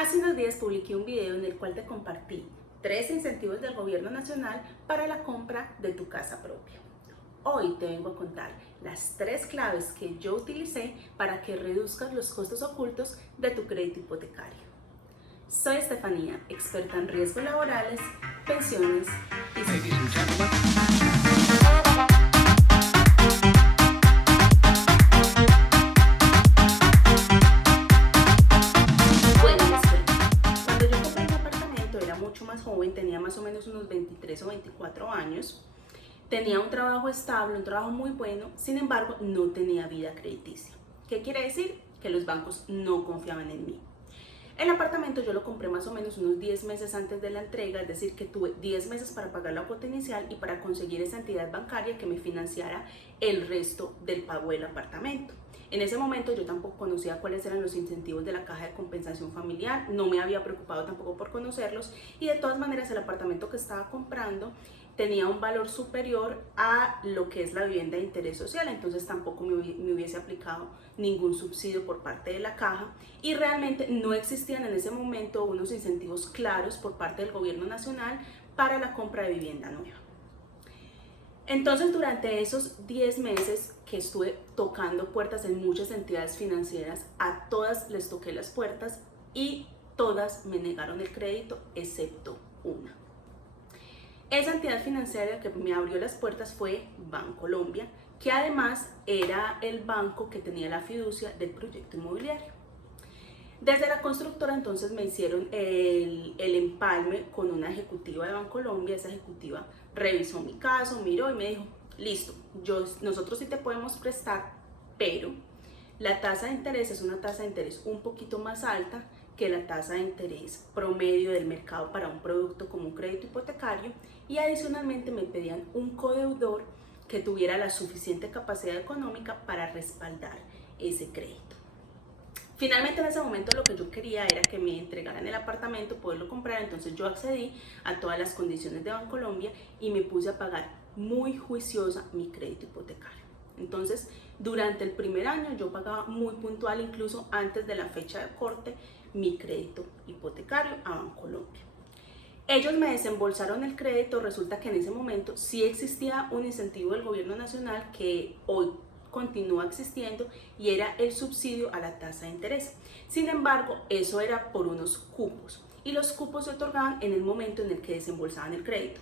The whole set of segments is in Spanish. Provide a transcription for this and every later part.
Hace unos días publiqué un video en el cual te compartí 3 incentivos del gobierno nacional para la compra de tu casa propia. Hoy te vengo a contar las 3 claves que yo utilicé para que reduzcas los costos ocultos de tu crédito hipotecario. Soy Estefanía, experta en riesgos laborales, pensiones y seguros. Bueno, les cuento. Cuando yo compré mi apartamento era mucho más joven, tenía más o menos unos 23 o 24 años. Tenía un trabajo estable, un trabajo muy bueno, sin embargo no tenía vida crediticia. ¿Qué quiere decir? Que los bancos no confiaban en mí. El apartamento yo lo compré más o menos unos 10 meses antes de la entrega, es decir, que tuve 10 meses para pagar la cuota inicial y para conseguir esa entidad bancaria que me financiara el resto del pago del apartamento. En ese momento yo tampoco conocía cuáles eran los incentivos de la Caja de Compensación Familiar, no me había preocupado tampoco por conocerlos y de todas maneras el apartamento que estaba comprando tenía un valor superior a lo que es la vivienda de interés social, entonces tampoco me hubiese aplicado ningún subsidio por parte de la caja y realmente no existían en ese momento unos incentivos claros por parte del gobierno nacional para la compra de vivienda nueva. Entonces, durante esos 10 meses que estuve tocando puertas en muchas entidades financieras, a todas les toqué las puertas y todas me negaron el crédito, excepto una. Esa entidad financiera que me abrió las puertas fue Bancolombia, que además era el banco que tenía la fiducia del proyecto inmobiliario. Desde la constructora entonces me hicieron el empalme con una ejecutiva de Bancolombia. Esa ejecutiva revisó mi caso, miró y me dijo, listo, nosotros sí te podemos prestar, pero la tasa de interés es una tasa de interés un poquito más alta que la tasa de interés promedio del mercado para un producto como un crédito hipotecario y adicionalmente me pedían un codeudor que tuviera la suficiente capacidad económica para respaldar ese crédito. Finalmente en ese momento lo que yo quería era que me entregaran el apartamento, poderlo comprar, entonces yo accedí a todas las condiciones de Bancolombia y me puse a pagar muy juiciosa mi crédito hipotecario. Entonces durante el primer año yo pagaba muy puntual, incluso antes de la fecha de corte, mi crédito hipotecario a Bancolombia. Ellos me desembolsaron el crédito, resulta que en ese momento sí existía un incentivo del gobierno nacional que hoy continúa existiendo y era el subsidio a la tasa de interés. Sin embargo, eso era por unos cupos y los cupos se otorgaban en el momento en el que desembolsaban el crédito.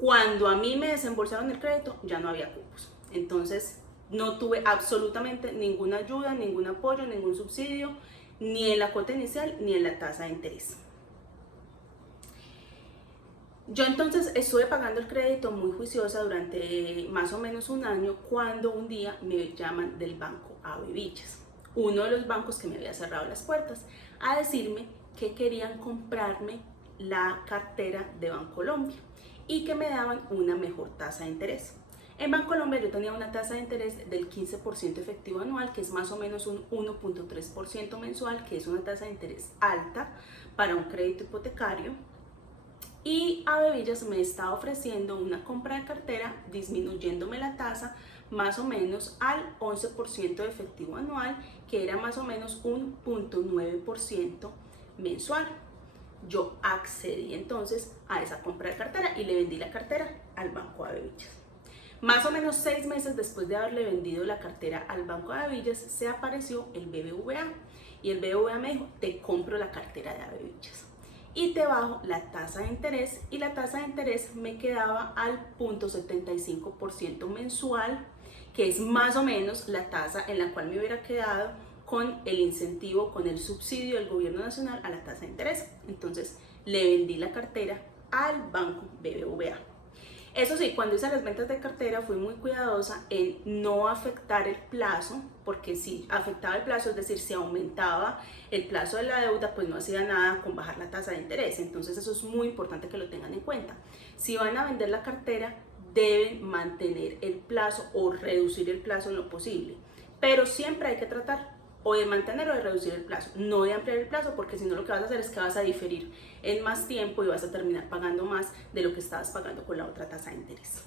Cuando a mí me desembolsaron el crédito ya no había cupos, entonces no tuve absolutamente ninguna ayuda, ningún apoyo, ningún subsidio, ni en la cuota inicial ni en la tasa de interés. Yo entonces estuve pagando el crédito muy juiciosa durante más o menos un año cuando un día me llaman del banco AB Villas, uno de los bancos que me había cerrado las puertas, a decirme que querían comprarme la cartera de Bancolombia y que me daban una mejor tasa de interés. En Bancolombia yo tenía una tasa de interés del 15% efectivo anual, que es más o menos un 1.3% mensual, que es una tasa de interés alta para un crédito hipotecario. Y AB Villas me está ofreciendo una compra de cartera disminuyéndome la tasa más o menos al 11% de efectivo anual, que era más o menos un 0.9% mensual. Yo accedí entonces a esa compra de cartera y le vendí la cartera al banco AB Villas. Más o menos 6 meses después de haberle vendido la cartera al banco AB Villas, se apareció el BBVA y el BBVA me dijo, te compro la cartera de AB Villas y te bajo la tasa de interés, y la tasa de interés me quedaba al 0.75% mensual, que es más o menos la tasa en la cual me hubiera quedado con el incentivo, con el subsidio del gobierno nacional a la tasa de interés. Entonces le vendí la cartera al banco BBVA. Eso sí, cuando hice las ventas de cartera fui muy cuidadosa en no afectar el plazo, porque si afectaba el plazo, es decir, si aumentaba el plazo de la deuda, pues no hacía nada con bajar la tasa de interés. Entonces eso es muy importante que lo tengan en cuenta. Si van a vender la cartera, deben mantener el plazo o reducir el plazo en lo posible. Pero siempre hay que tratar o de mantener o de reducir el plazo, no de ampliar el plazo, porque si no lo que vas a hacer es que vas a diferir en más tiempo y vas a terminar pagando más de lo que estabas pagando con la otra tasa de interés.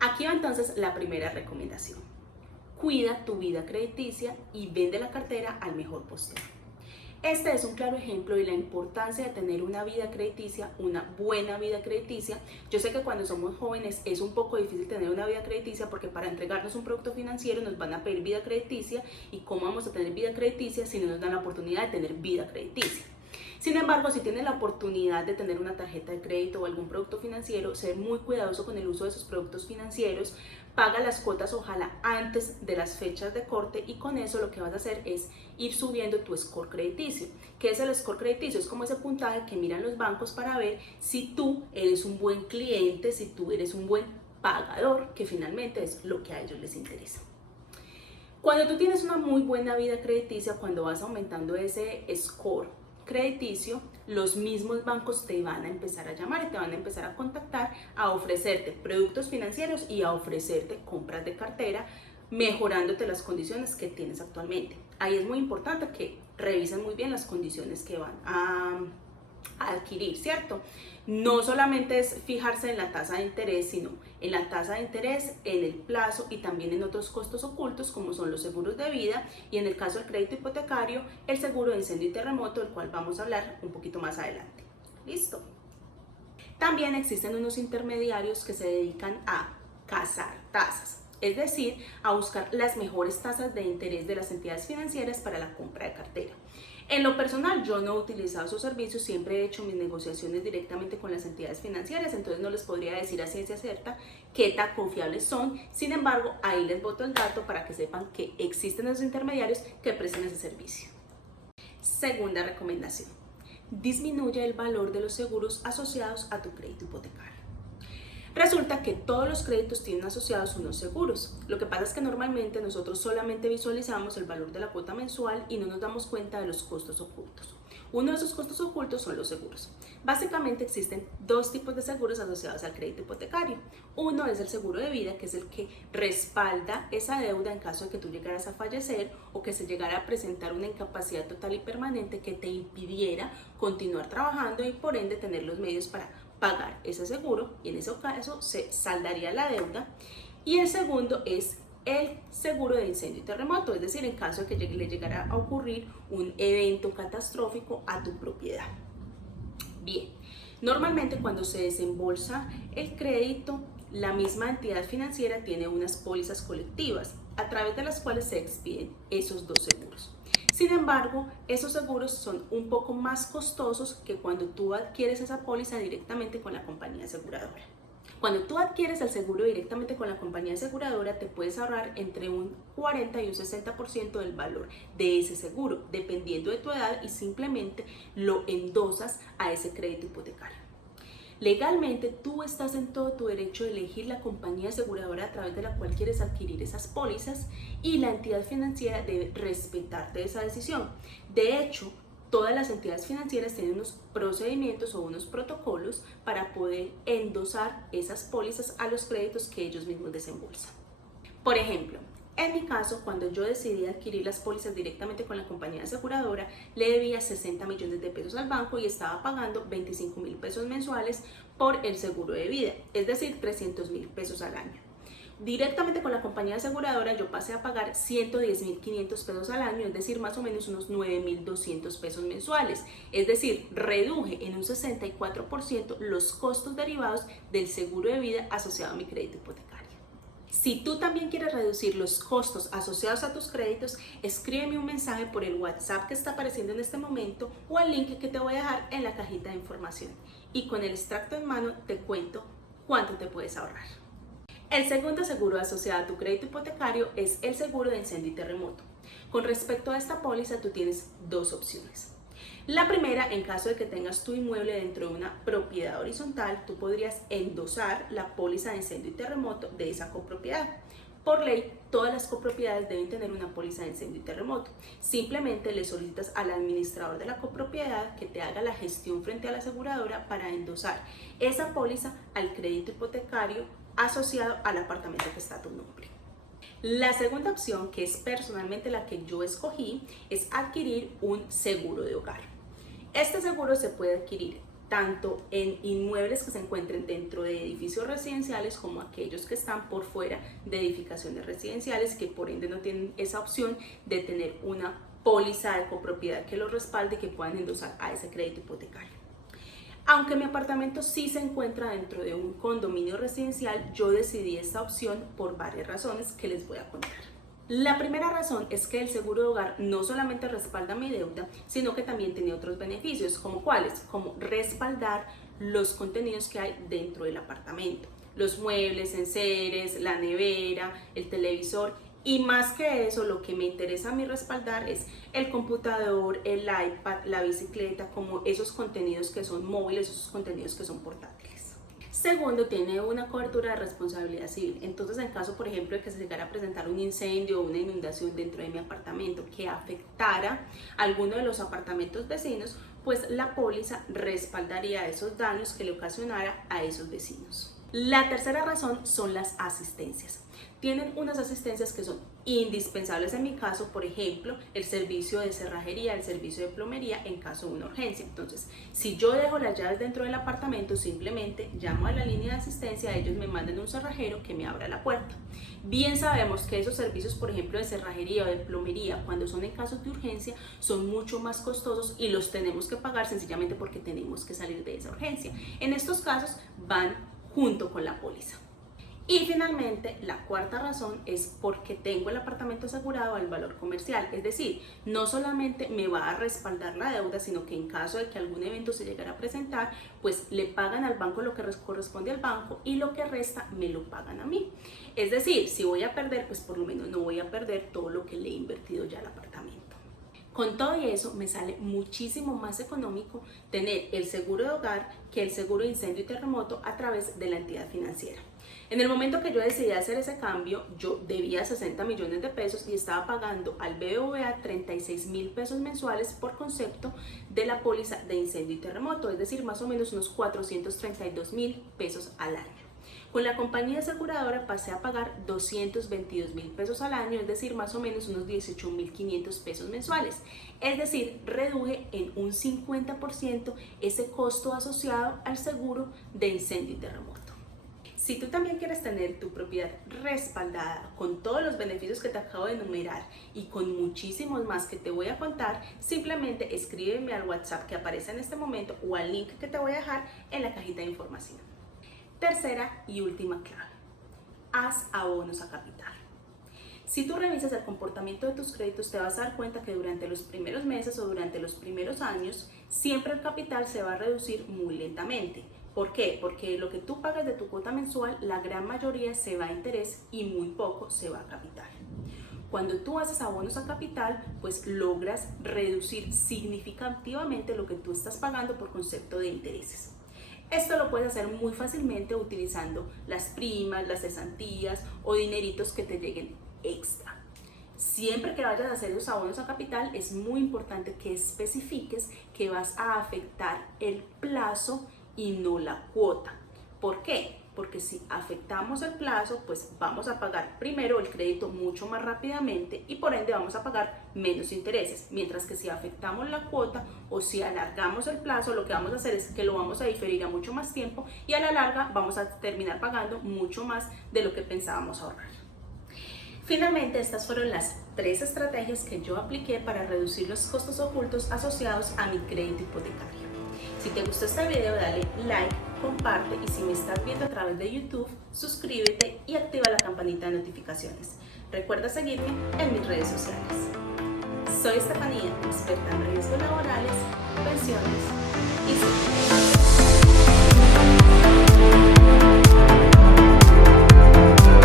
Aquí va entonces la primera recomendación. Cuida tu vida crediticia y vende la cartera al mejor postor. Este es un claro ejemplo de la importancia de tener una vida crediticia, una buena vida crediticia. Yo sé que cuando somos jóvenes es un poco difícil tener una vida crediticia porque para entregarnos un producto financiero nos van a pedir vida crediticia, y cómo vamos a tener vida crediticia si no nos dan la oportunidad de tener vida crediticia. Sin embargo, si tienes la oportunidad de tener una tarjeta de crédito o algún producto financiero, ser muy cuidadoso con el uso de esos productos financieros. Paga las cuotas ojalá antes de las fechas de corte, y con eso lo que vas a hacer es ir subiendo tu score crediticio. ¿Qué es el score crediticio? Es como ese puntaje que miran los bancos para ver si tú eres un buen cliente, si tú eres un buen pagador, que finalmente es lo que a ellos les interesa. Cuando tú tienes una muy buena vida crediticia, cuando vas aumentando ese score crediticio, los mismos bancos te van a empezar a llamar y te van a empezar a contactar a ofrecerte productos financieros y a ofrecerte compras de cartera, mejorándote las condiciones que tienes actualmente. Ahí es muy importante que revisen muy bien las condiciones que van a adquirir, ¿cierto? No solamente es fijarse en la tasa de interés, sino en la tasa de interés, en el plazo y también en otros costos ocultos como son los seguros de vida, y en el caso del crédito hipotecario, el seguro de incendio y terremoto, del cual vamos a hablar un poquito más adelante. ¿Listo? También existen unos intermediarios que se dedican a cazar tasas, es decir, a buscar las mejores tasas de interés de las entidades financieras para la compra de cartera. En lo personal, yo no he utilizado esos servicios, siempre he hecho mis negociaciones directamente con las entidades financieras, entonces no les podría decir a ciencia cierta qué tan confiables son. Sin embargo, ahí les boto el dato para que sepan que existen esos intermediarios que prestan ese servicio. Segunda recomendación: disminuye el valor de los seguros asociados a tu crédito hipotecario. Resulta que todos los créditos tienen asociados unos seguros. Lo que pasa es que normalmente nosotros solamente visualizamos el valor de la cuota mensual y no nos damos cuenta de los costos ocultos. Uno de esos costos ocultos son los seguros. Básicamente existen dos tipos de seguros asociados al crédito hipotecario. Uno es el seguro de vida, que es el que respalda esa deuda en caso de que tú llegaras a fallecer o que se llegara a presentar una incapacidad total y permanente que te impidiera continuar trabajando y por ende tener los medios para pagar ese seguro, y en ese caso se saldaría la deuda. Y el segundo es el seguro de incendio y terremoto, es decir, en caso de que le llegara a ocurrir un evento catastrófico a tu propiedad. Bien, normalmente cuando se desembolsa el crédito, la misma entidad financiera tiene unas pólizas colectivas a través de las cuales se expiden esos dos seguros. Sin embargo, esos seguros son un poco más costosos que cuando tú adquieres esa póliza directamente con la compañía aseguradora. Cuando tú adquieres el seguro directamente con la compañía aseguradora, te puedes ahorrar entre un 40 y un 60% del valor de ese seguro, dependiendo de tu edad, y simplemente lo endosas a ese crédito hipotecario. Legalmente, tú estás en todo tu derecho de elegir la compañía aseguradora a través de la cual quieres adquirir esas pólizas, y la entidad financiera debe respetarte esa decisión. De hecho, todas las entidades financieras tienen unos procedimientos o unos protocolos para poder endosar esas pólizas a los créditos que ellos mismos desembolsan. Por ejemplo, en mi caso, cuando yo decidí adquirir las pólizas directamente con la compañía aseguradora, le debía 60 millones de pesos al banco y estaba pagando 25,000 pesos mensuales por el seguro de vida, es decir, 300,000 pesos al año. Directamente con la compañía aseguradora yo pasé a pagar 110,500 pesos al año, es decir, más o menos unos 9,200 pesos mensuales. Es decir, reduje en un 64% los costos derivados del seguro de vida asociado a mi crédito hipotecario. Si tú también quieres reducir los costos asociados a tus créditos, escríbeme un mensaje por el WhatsApp que está apareciendo en este momento o el link que te voy a dejar en la cajita de información. Y con el extracto en mano te cuento cuánto te puedes ahorrar. El segundo seguro asociado a tu crédito hipotecario es el seguro de incendio y terremoto. Con respecto a esta póliza, tú tienes dos opciones. La primera, en caso de que tengas tu inmueble dentro de una propiedad horizontal, tú podrías endosar la póliza de incendio y terremoto de esa copropiedad. Por ley, todas las copropiedades deben tener una póliza de incendio y terremoto. Simplemente le solicitas al administrador de la copropiedad que te haga la gestión frente a la aseguradora para endosar esa póliza al crédito hipotecario asociado al apartamento que está a tu nombre. La segunda opción, que es personalmente la que yo escogí, es adquirir un seguro de hogar. Este seguro se puede adquirir tanto en inmuebles que se encuentren dentro de edificios residenciales como aquellos que están por fuera de edificaciones residenciales, que por ende no tienen esa opción de tener una póliza de copropiedad que los respalde y que puedan endosar a ese crédito hipotecario. Aunque mi apartamento sí se encuentra dentro de un condominio residencial, yo decidí esta opción por varias razones que les voy a contar. La primera razón es que el seguro de hogar no solamente respalda mi deuda, sino que también tiene otros beneficios, como cuáles, como respaldar los contenidos que hay dentro del apartamento, los muebles, enseres, la nevera, el televisor. Y más que eso, lo que me interesa a mí respaldar es el computador, el iPad, la bicicleta, como esos contenidos que son móviles, esos contenidos que son portátiles. Segundo, tiene una cobertura de responsabilidad civil. Entonces, en caso, por ejemplo, de que se llegara a presentar un incendio o una inundación dentro de mi apartamento que afectara a alguno de los apartamentos vecinos, pues la póliza respaldaría esos daños que le ocasionara a esos vecinos. La tercera razón son las asistencias. Tienen unas asistencias que son indispensables en mi caso, por ejemplo, el servicio de cerrajería, el servicio de plomería en caso de una urgencia. Entonces, si yo dejo las llaves dentro del apartamento, simplemente llamo a la línea de asistencia, ellos me mandan un cerrajero que me abra la puerta. Bien sabemos que esos servicios, por ejemplo, de cerrajería o de plomería, cuando son en casos de urgencia, son mucho más costosos y los tenemos que pagar sencillamente porque tenemos que salir de esa urgencia. En estos casos van junto con la póliza. Y finalmente, la cuarta razón es porque tengo el apartamento asegurado al valor comercial, es decir, no solamente me va a respaldar la deuda, sino que en caso de que algún evento se llegara a presentar, pues le pagan al banco lo que corresponde al banco y lo que resta me lo pagan a mí. Es decir, si voy a perder, pues por lo menos no voy a perder todo lo que le he invertido ya al apartamento. Con todo y eso, me sale muchísimo más económico tener el seguro de hogar que el seguro de incendio y terremoto a través de la entidad financiera. En el momento que yo decidí hacer ese cambio, yo debía 60 millones de pesos y estaba pagando al BBVA 36,000 pesos mensuales por concepto de la póliza de incendio y terremoto, es decir, más o menos unos 432,000 pesos al año. Con la compañía aseguradora pasé a pagar 222,000 pesos al año, es decir, más o menos unos 18,500 pesos mensuales. Es decir, reduje en un 50% ese costo asociado al seguro de incendio y terremoto. Si tú también quieres tener tu propiedad respaldada con todos los beneficios que te acabo de enumerar y con muchísimos más que te voy a contar, simplemente escríbeme al WhatsApp que aparece en este momento o al link que te voy a dejar en la cajita de información. Tercera y última clave, haz abonos a capital. Si tú revisas el comportamiento de tus créditos, te vas a dar cuenta que durante los primeros meses o durante los primeros años, siempre el capital se va a reducir muy lentamente. ¿Por qué? Porque lo que tú pagas de tu cuota mensual, la gran mayoría se va a interés y muy poco se va a capital. Cuando tú haces abonos a capital, pues logras reducir significativamente lo que tú estás pagando por concepto de intereses. Esto lo puedes hacer muy fácilmente utilizando las primas, las cesantías o dineritos que te lleguen extra. Siempre que vayas a hacer los abonos a capital, es muy importante que especifiques que vas a afectar el plazo y no la cuota. ¿Por qué? Porque si afectamos el plazo, pues vamos a pagar primero el crédito mucho más rápidamente y por ende vamos a pagar menos intereses, mientras que si afectamos la cuota o si alargamos el plazo, lo que vamos a hacer es que lo vamos a diferir a mucho más tiempo y a la larga vamos a terminar pagando mucho más de lo que pensábamos ahorrar. Finalmente, estas fueron las 3 estrategias que yo apliqué para reducir los costos ocultos asociados a mi crédito hipotecario. Si te gustó este video, dale like, comparte y si me estás viendo a través de YouTube, suscríbete y activa la campanita de notificaciones. Recuerda seguirme en mis redes sociales. Soy Estefanía, experta en riesgos laborales, pensiones